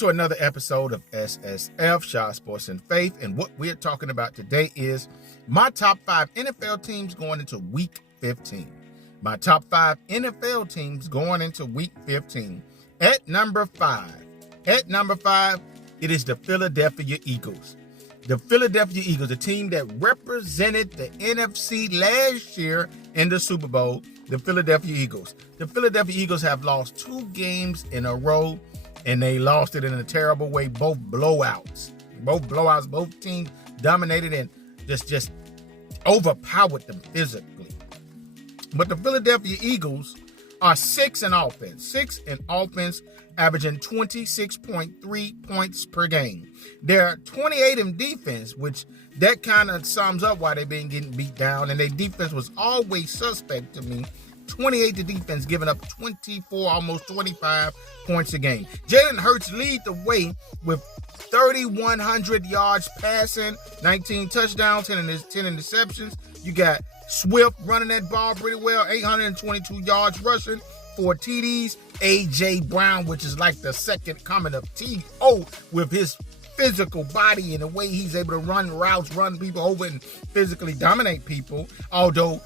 to another episode of SSF, Shot Sports and Faith. And what we're talking about today is my top 5 NFL teams going into week 15. My top 5 NFL teams going into week 15. At number 5, it is the Philadelphia Eagles. The Philadelphia Eagles, a team that represented the NFC last year in the Super Bowl, the Philadelphia Eagles. The Philadelphia Eagles have lost 2 games in a row, and they lost it in a terrible way, both blowouts. Both teams dominated and just overpowered them physically. But the Philadelphia Eagles are 6 in offense, averaging 26.3 points per game. They're 28 in defense, which that kind of sums up why they've been getting beat down. And their defense was always suspect to me. 28 to defense, giving up 24, almost 25 points a game. Jalen Hurts lead the way with 3,100 yards passing, 19 touchdowns, 10 interceptions. You got Swift running that ball pretty well, 822 yards rushing, 4 TDs. A.J. Brown, which is like the second coming of T.O. with his physical body and the way he's able to run routes, run people over, and physically dominate people. Although,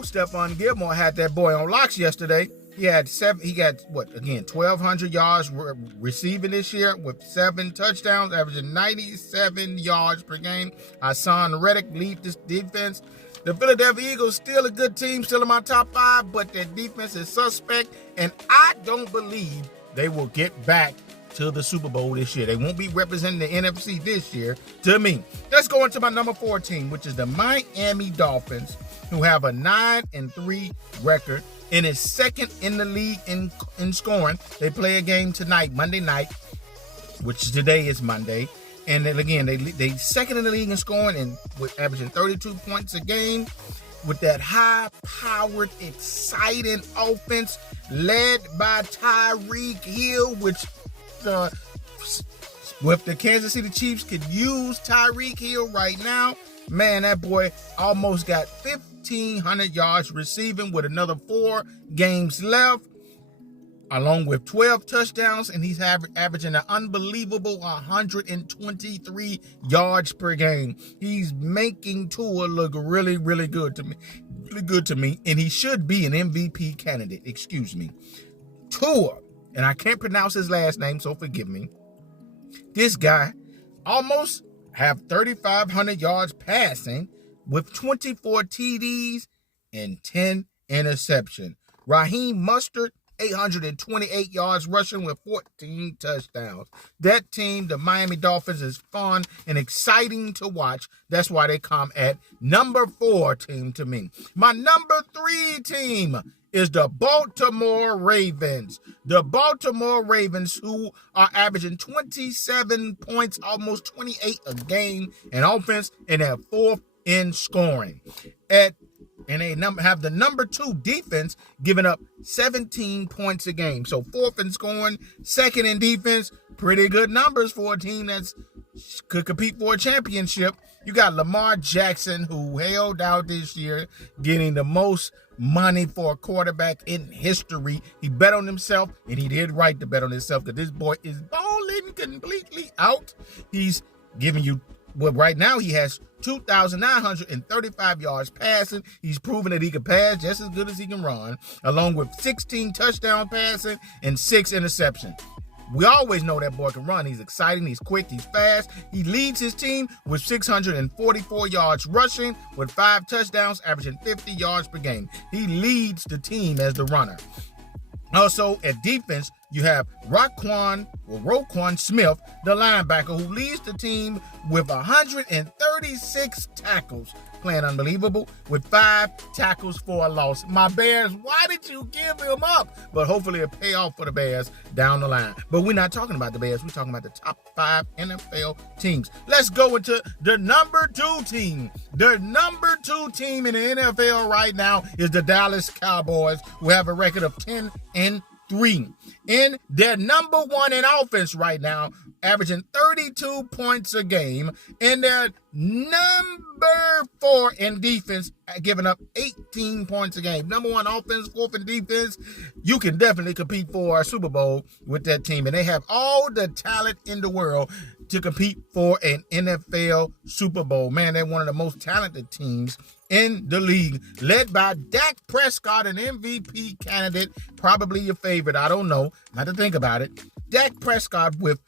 Stephon Gilmore had that boy on locks yesterday. He got 1,200 yards receiving this year with 7 touchdowns, averaging 97 yards per game. Hassan Reddick lead this defense. The Philadelphia Eagles still a good team, still in my top 5, but their defense is suspect, and I don't believe they will get back to the Super Bowl this year. They won't be representing the NFC this year to me. Let's go into my number 4 team, which is the Miami Dolphins, who have a 9-3 record and is second in the league in scoring. They play a game tonight, Monday night, which today is Monday. And then again, they second in the league in scoring and with averaging 32 points a game with that high-powered, exciting offense led by Tyreek Hill, which with the Kansas City Chiefs could use Tyreek Hill right now. Man, that boy almost got 1,500 yards receiving with another 4 games left, along with 12 touchdowns, and he's averaging an unbelievable 123 yards per game. He's making Tua look really, really good to me, and he should be an MVP candidate. Excuse me. Tua, and I can't pronounce his last name, so forgive me. This guy almost have 3,500 yards passing with 24 TDs and 10 interceptions. Raheem Mostert, 828 yards rushing with 14 touchdowns. That team, the Miami Dolphins, is fun and exciting to watch. That's why they come at number 4 team to me. My number 3 team is the Baltimore Ravens. The Baltimore Ravens, who are averaging 27 points, almost 28 a game in offense, and they're 4th in scoring. And they have the number 2 defense, giving up 17 points a game. So 4th in scoring, 2nd in defense. Pretty good numbers for a team that could compete for a championship. You got Lamar Jackson, who held out this year, getting the most money for a quarterback in history. He bet on himself, and he did right to bet on himself, because this boy is balling completely out. He's giving you, well, right now he has 2,935 yards passing. He's proven that he can pass just as good as he can run, along with 16 touchdown passing and 6 interceptions. We always know that boy can run. He's exciting, he's quick, he's fast. He leads his team with 644 yards rushing with 5 touchdowns, averaging 50 yards per game. He leads the team as the runner. Also, at defense, you have Roquan Smith, the linebacker, who leads the team with 136 tackles, playing unbelievable, with 5 tackles for a loss. My Bears, why did you give him up? But hopefully it'll pay off for the Bears down the line. But we're not talking about the Bears. We're talking about the top 5 NFL teams. Let's go into the number 2 team. The number 2 team in the NFL right now is the Dallas Cowboys, who have a record of 10-3. And they're number 1 in offense right now averaging 32 points a game, and they're number 4 in defense, giving up 18 points a game. Number 1 offense, 4th in defense. You can definitely compete for a Super Bowl with that team, and they have all the talent in the world to compete for an NFL Super Bowl. Man, they're one of the most talented teams in the league, led by Dak Prescott, an MVP candidate, probably your favorite. I don't know. Not to think about it. Dak Prescott with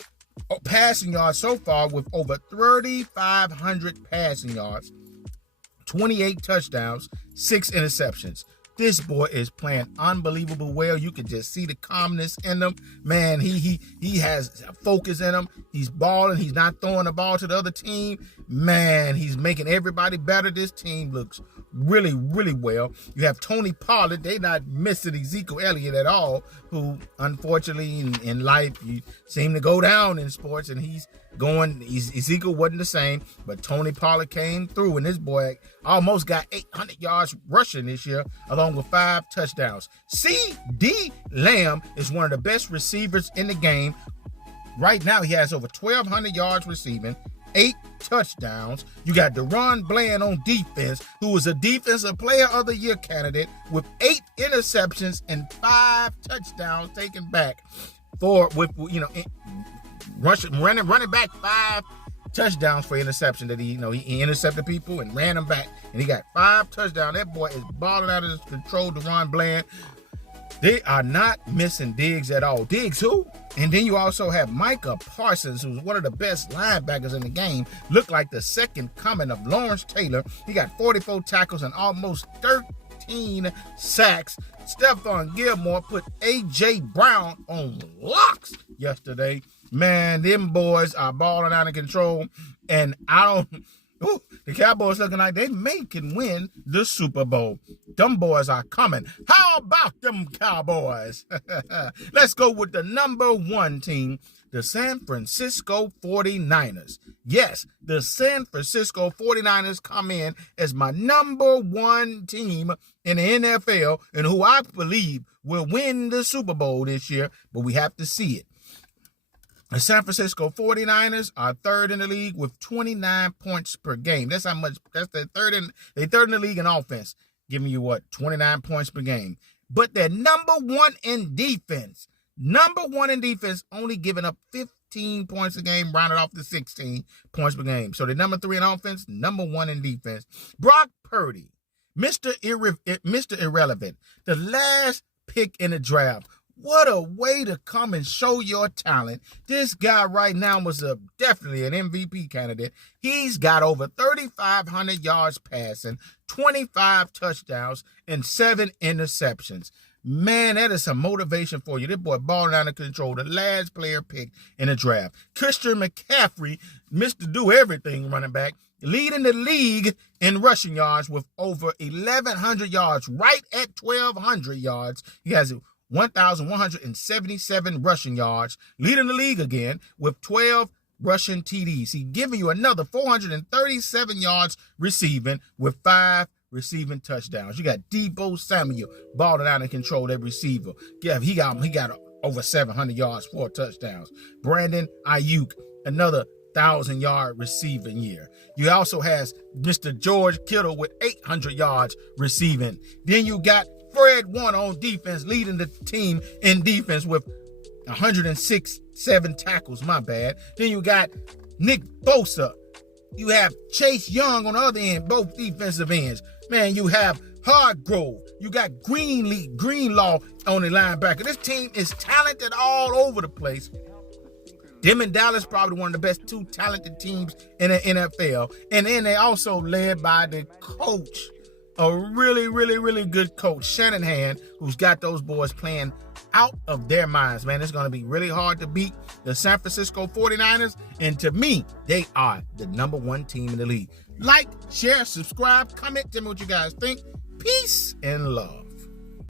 passing yards so far with over 3,500 passing yards, 28 touchdowns, 6 interceptions. This boy is playing unbelievable well. You can just see the calmness in him. Man, he has focus in him. He's balling. He's not throwing the ball to the other team. Man, he's making everybody better. This team looks really, really well. You have Tony Pollard. They're not missing Ezekiel Elliott at all, who unfortunately in life you seem to go down in sports, and Ezekiel wasn't the same, but Tony Pollard came through, and this boy almost got 800 yards rushing this year, along with 5 touchdowns. CeeDee Lamb is one of the best receivers in the game. Right now, he has over 1,200 yards receiving, 8 touchdowns. You got DaRon Bland on defense, who was a Defensive Player of the Year candidate with 8 interceptions and 5 touchdowns taken back running back 5 touchdowns for interception that he intercepted people and ran them back, and he got 5 touchdowns. That boy is balling out of his control. DaRon Bland. They are not missing Diggs at all. Diggs who? And then you also have Micah Parsons, who's one of the best linebackers in the game. Looked like the second coming of Lawrence Taylor. He got 44 tackles and almost 13 sacks. Stephon Gilmore put A.J. Brown on locks yesterday. Man, them boys are balling out of control. And the Cowboys looking like they can win the Super Bowl. Them boys are coming. How about them Cowboys? Let's go with the number 1 team, the San Francisco 49ers. Yes, the San Francisco 49ers come in as my number 1 team in the NFL, and who I believe will win the Super Bowl this year, but we have to see it. The San Francisco 49ers are 3rd in the league with 29 points per game. That's how much. That's their third in the league in offense, giving you 29 points per game. But they're number 1 in defense. Number 1 in defense, only giving up 15 points a game, rounded off to 16 points per game. So they're number 3 in offense, number 1 in defense. Brock Purdy, Mr. Irrelevant, the last pick in the draft. What a way to come and show your talent. This guy right now was definitely an MVP candidate. He's got over 3,500 yards passing, 25 touchdowns, and 7 interceptions. Man, that is some motivation for you. This boy balling out of control. The last player picked in the draft. Christian McCaffrey, Mr. Do-Everything running back, leading the league in rushing yards with over 1,100 yards, right at 1,200 yards. He has 1,177 rushing yards, leading the league again with 12 rushing TDs. He's giving you another 437 yards receiving with 5 receiving touchdowns. You got Deebo Samuel balling out and control that receiver. Yeah, he got over 700 yards, 4 touchdowns. Brandon Ayuk, another 1,000-yard receiving year. You also has Mr. George Kittle with 800 yards receiving. Then you got Fred Warner on defense, leading the team in defense with 106 tackles, my bad. Then you got Nick Bosa. You have Chase Young on the other end, both defensive ends. Man, you have Hargrove. You got Greenlaw on the linebacker. This team is talented all over the place. Them and Dallas probably one of the best 2 talented teams in the NFL. And then they also led by the coach, a really, really, really good coach, Shanahan, who's got those boys playing out of their minds, man. It's going to be really hard to beat the San Francisco 49ers. And to me, they are the number 1 team in the league. Like, share, subscribe, comment, tell me what you guys think. Peace and love.